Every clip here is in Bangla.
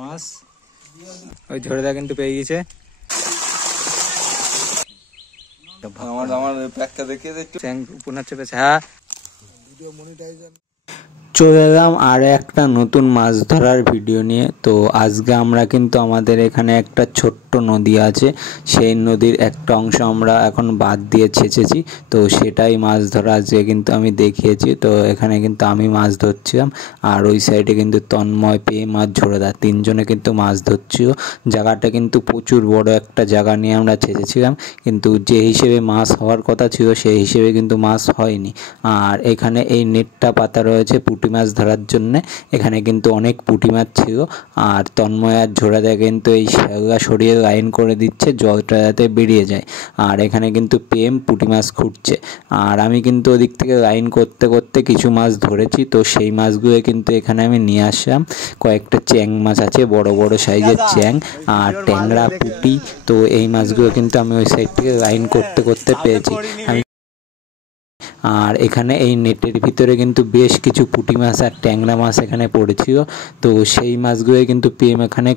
মাছ ওই ঝড়েদা কিন্তু পেয়ে গেছে। আমার প্যাকটা দেখিয়ে দে একটু। পুনর চেপেছে। হ্যাঁ, ভিডিও মনিটাইজার। চলে এলাম আর একটা নতুন মাছ ধরার ভিডিও নিয়ে। তো আজকে আমরা কিন্তু আমাদের এখানে একটা ছোট্ট নদী আছে, সেই নদীর একটা অংশ আমরা এখন বাদ দিয়ে ছেঁচেছি। তো সেটাই মাছ ধরা আজকে কিন্তু আমি দেখিয়েছি। তো এখানে কিন্তু আমি মাছ ধরছিলাম, আর ওই সাইডে কিন্তু তন্ময়, পেয়ে মাছ, ঝোড়েদা তিনজনে কিন্তু মাছ ধরছিল। জায়গাটা কিন্তু প্রচুর বড় একটা জায়গা নিয়ে আমরা ছেঁচেছিলাম, কিন্তু যে হিসেবে মাছ হওয়ার কথা ছিল সেই হিসেবে কিন্তু মাছ হয়নি। আর এখানে এই নেটটা পাতা রয়েছে পুঁটি মাছ ধরার জন্য। এখানে কিন্তু অনেক পুঁটি মাছ ছিল, আর তন্ময় আর ঝোড়েদা কিন্তু এই শ্যাওলা সরিয়ে লাইন করে দিচ্ছে, জলটা যাতে বেরিয়ে যায়। আর এখানে কিন্তু প্রেম পুঁটি মাছ খুঁটছে, আর আমি কিন্তু ওদিক থেকে লাইন করতে করতে কিছু মাছ ধরেছি। তো সেই মাছগুলো কিন্তু এখানে আমি নিয়ে আসলাম। কয়েকটা চ্যাং মাছ আছে, বড় বড় সাইজের চ্যাং আর ট্যাংরা, পুঁটি। তো এই মাছগুলো কিন্তু আমি ওই সাইড থেকে লাইন করতে করতে পেয়েছি। আর এখানে এই নেটের ভিতরে কিন্তু বেশ কিছু পুঁটি মাছ আর ট্যাংরা মাছ এখানে পড়েছিল। তো সেই মাছগুলো কিন্তু প্রেম এখানে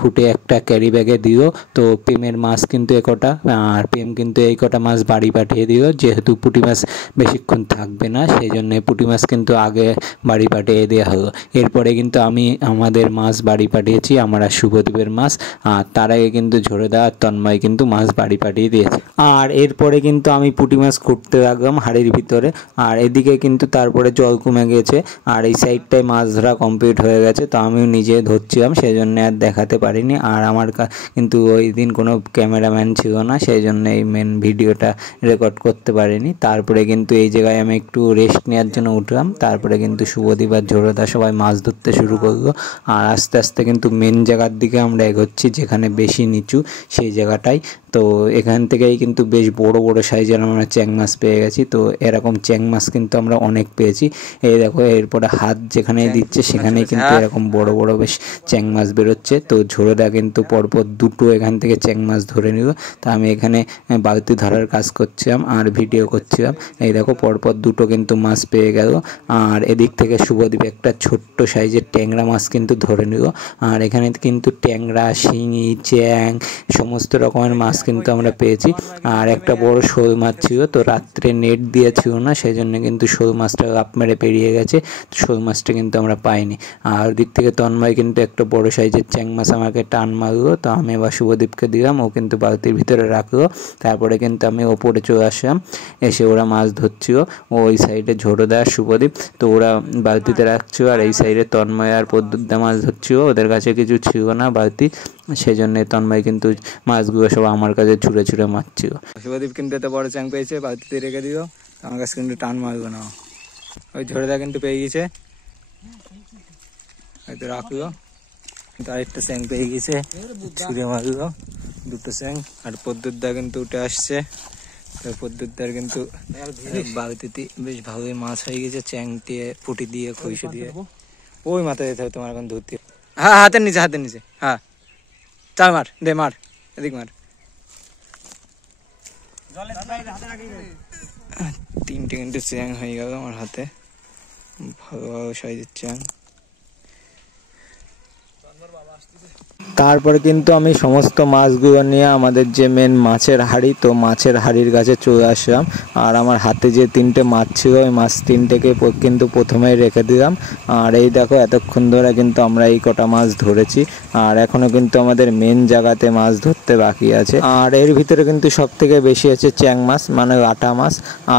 খুঁটে একটা ক্যারি ব্যাগে দিল। তো প্রেমের মাছ কিন্তু একটা, আর প্রেম কিন্তু এই কটা মাছ বাড়ি পাঠিয়ে দিল। যেহেতু পুঁটি মাছ বেশিক্ষণ থাকবে না, সেই জন্য পুঁটি মাছ কিন্তু আগে বাড়ি পাঠিয়ে দেওয়া হলো। এরপরে কিন্তু আমি আমাদের মাছ বাড়ি পাঠিয়েছি, আমরা শুভদীপের মাছ। আর তার আগে কিন্তু ঝোড়েদা আর তন্ময় কিন্তু মাছ বাড়ি পাঠিয়ে দিয়েছে। আর এরপরে কিন্তু আমি পুঁটি মাছ খুঁটতে লাগলাম হাড়ির ভিতরে। আর এদিকে কিন্তু তারপরে জল কমে গেছে, আর এই সাইডটায় মাছ ধরা কমপ্লিট হয়ে গেছে। তো আমিও নিজে ধরছিলাম, সেই জন্য আর দেখাতে পারিনি। আর আমার কিন্তু ওই দিন কোনো ক্যামেরাম্যান ছিল না, সেই জন্য এই মেন ভিডিওটা রেকর্ড করতে পারিনি। তারপরে কিন্তু এই জায়গায় আমি একটু রেস্ট নেওয়ার জন্য উঠলাম। তারপরে কিন্তু শুভদীপ আর ঝোড়েদা সবাই মাছ ধরতে শুরু করলো। আর আস্তে আস্তে কিন্তু মেন জায়গার দিকে আমরা এগোচ্ছি, যেখানে বেশি নিচু সেই জায়গাটাই। তো এখান থেকেই কিন্তু বেশ বড় বড় সাইজের আমরা চ্যাং মাছ পেয়ে গেছি। তো এরকম চ্যাং মাছ কিন্তু আমরা অনেক পেয়েছি। এই দেখো, এরপরে হাত যেখানে দিচ্ছে সেখানেই কিন্তু এরকম বড় বড় বেশ চ্যাং মাছ বেরোচ্ছে। তো ঝোড়েদা কিন্তু পরপর দুটো এখান থেকে চ্যাং মাছ ধরে নিল। তা আমি এখানে বালতি ধরার কাজ করছিলাম আর ভিডিও করছিলাম। এই দেখো, পরপর দুটো কিন্তু মাছ পেয়ে গেল। আর এদিক থেকে শুভদীপ একটা ছোট্ট সাইজের ট্যাংরা মাছ কিন্তু ধরে নিল। আর এখানে কিন্তু ট্যাংরা, শিঙি, চ্যাং সমস্ত রকমের মাছ কিন্তু আমরা পেয়েছি। আর একটা বড় শোল মাছ ছিল, তো রাত্রে নেট দিয়েছিল না, সেই জন্য কিন্তু শোল মাছটা লাফ মেরে পেরিয়ে গেছে। শোল মাছটা কিন্তু আমরা পাইনি। আর দিক থেকে তন্ময় কিন্তু একটা বড় সাইজের চ্যাং মাছ আমাকে টান মারলো। তো আমি এবার শুভদীপকে দিলাম, ও কিন্তু বালতির ভিতরে রাখলো। তারপরে কিন্তু আমি ওপরে চলে আসলাম, এসে ওরা মাছ ধরছিল। ওই সাইডে ঝোড়েদা আর শুভদীপ, তো ওরা বালতিতে রাখছিল। আর এই সাইডে তন্ময় আর পদ্মুদা মাছ ধরছিল, ওদের কাছে কিছু ছিল না বালতি, সেই জন্য তন্ময় কিন্তু মাছগুলো সব আমার কাছে ছুঁড়ে ছুঁড়ে মারছিল। শুভদীপ কিন্তু এত বড় চ্যাং পেয়েছে, বালতিতে রেখে দিল। আমার কাছে কিন্তু টান মারবো না। ওই ঝোড়েদা কিন্তু পেয়ে গেছে, হয়তো রাখলো। আরেকটা চ্যাং পেয়ে গেছে, ছুঁড়ে মারলো দুটো চ্যাং। আর পদ্মুদা কিন্তু উঠে আসছে। পদ্মুদার কিন্তু বালতিতে বেশ ভালোই মাছ হয়ে গেছে, চ্যাং দিয়ে, পুঁটি দিয়ে, খইশো দিয়ে। ওই মাথায় যেতে হবে তোমার এখন ধরতে। হ্যাঁ, হাতের নিচে, হাতের নিচে। হ্যাঁ, চাল মার, দে মার, এদিক মার। তিনটে কিন্তু চ্যাং হয়ে গেল আমার হাতে, ভালো ভালো সাইজের চ্যাং। তারপরে কিন্তু আমি সমস্ত মাছগুলো নিয়ে আমাদের যে মেন মাছের হাঁড়ি, তো মাছের হাঁড়ির কাছে চলে আসলাম। আর আমার হাতে যে তিনটে মাছ ছিল, ওই মাছ তিনটেকে কিন্তু প্রথমেই রেখে দিলাম। আর এই দেখো, এতক্ষণ ধরে কিন্তু আমরা এই কটা মাছ ধরেছি। আর এখনও কিন্তু আমাদের মেন জায়গাতে মাছ ধরতে বাকি আছে। আর এর ভিতরে কিন্তু সব থেকে বেশি আছে চ্যাং মাছ, মানে লাটা মাছ।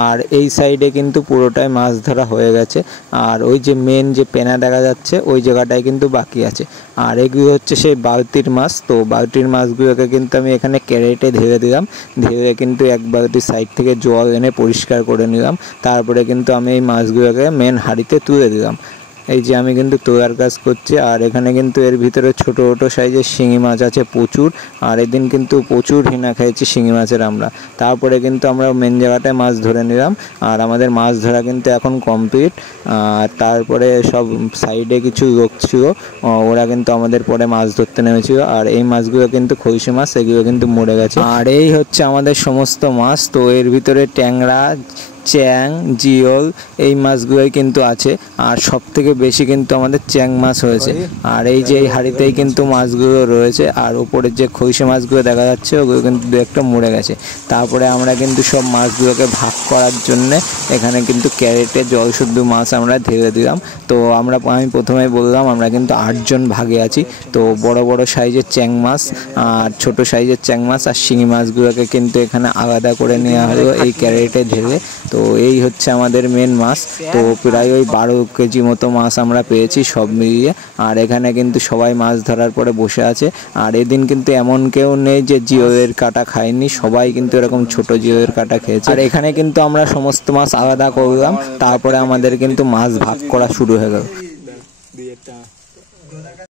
আর এই সাইডে কিন্তু পুরোটাই মাছ ধরা হয়ে গেছে। আর ওই যে মেন যে পেনা দেখা যাচ্ছে, ওই জায়গাটায় কিন্তু বাকি আছে। আর এগুলো হচ্ছে সেই বালতির মাছ। তো বালতির মাছগুলোকে কিন্তু আমি এখানে ক্যারেটে ধুয়ে দিলাম, ধুয়ে কিন্তু এক বালতি সাইড থেকে জল এনে পরিষ্কার করে নিলাম। তারপরে কিন্তু আমি এই মাছগুলোকে মেন হাঁড়িতে তুলে দিলাম। এই যে আমি কিন্তু তোলার কাজ করছি। আর এখানে কিন্তু এর ভিতরে ছোট ছোট সাইজের শিঙি মাছ আছে প্রচুর। আর এদিন কিন্তু প্রচুর হিনা খেয়েছি শিঙি মাছের আমরা। তারপরে কিন্তু আমরা মেন জায়গাটায় মাছ ধরে নিলাম। আর আমাদের মাছ ধরা কিন্তু এখন কমপ্লিট। আর তারপরে সব সাইডে কিছু লোক ছিল, ওরা কিন্তু আমাদের পরে মাছ ধরতে নেমেছিল। আর এই মাছগুলো কিন্তু খইশো মাছ, এগুলো কিন্তু মরে গেছে। আর এই হচ্ছে আমাদের সমস্ত মাছ। তো এর ভিতরে ট্যাংরা, চ্যাং, জিওল এই মাছগুলোই কিন্তু আছে। আর সব থেকে বেশি কিন্তু আমাদের চ্যাং মাছ হয়েছে। আর এই যে এই হাঁড়িতেই কিন্তু মাছগুলো রয়েছে। আর উপরের যে খইশে মাছগুলো দেখা যাচ্ছে ওগুলো কিন্তু দু একটা মরে গেছে। তারপরে আমরা কিন্তু সব মাছগুলোকে ভাগ করার জন্যে এখানে কিন্তু ক্যারেটে জল শুদ্ধ মাছ আমরা ঢেলে দিলাম। তো আমি প্রথমেই বললাম আমরা কিন্তু 8 জন ভাগে আছি। তো বড় বড় সাইজের চ্যাং মাছ আর ছোট সাইজের চ্যাং মাছ আর শিঙি মাছগুলোকে কিন্তু এখানে আলাদা করে নেওয়া হলো এই ক্যারেটে ঢেলে। তো এই হচ্ছে আমাদের মেন মাছ। তো প্রায় ওই 12 কেজি মতো মাছ আমরা পেয়েছি সব মিলিয়ে। আর এখানে কিন্তু সবাই মাছ ধরার পরে বসে আছে। আর এদিন কিন্তু এমন কেউ নেই যে জিওলের কাঁটা খায়নি, সবাই কিন্তু এরকম ছোট জিওলের কাঁটা খেয়েছে। আর এখানে কিন্তু আমরা সমস্ত মাছ আলাদা করলাম, তারপরে আমাদের কিন্তু মাছ ভাগ করা শুরু হয়ে গেল।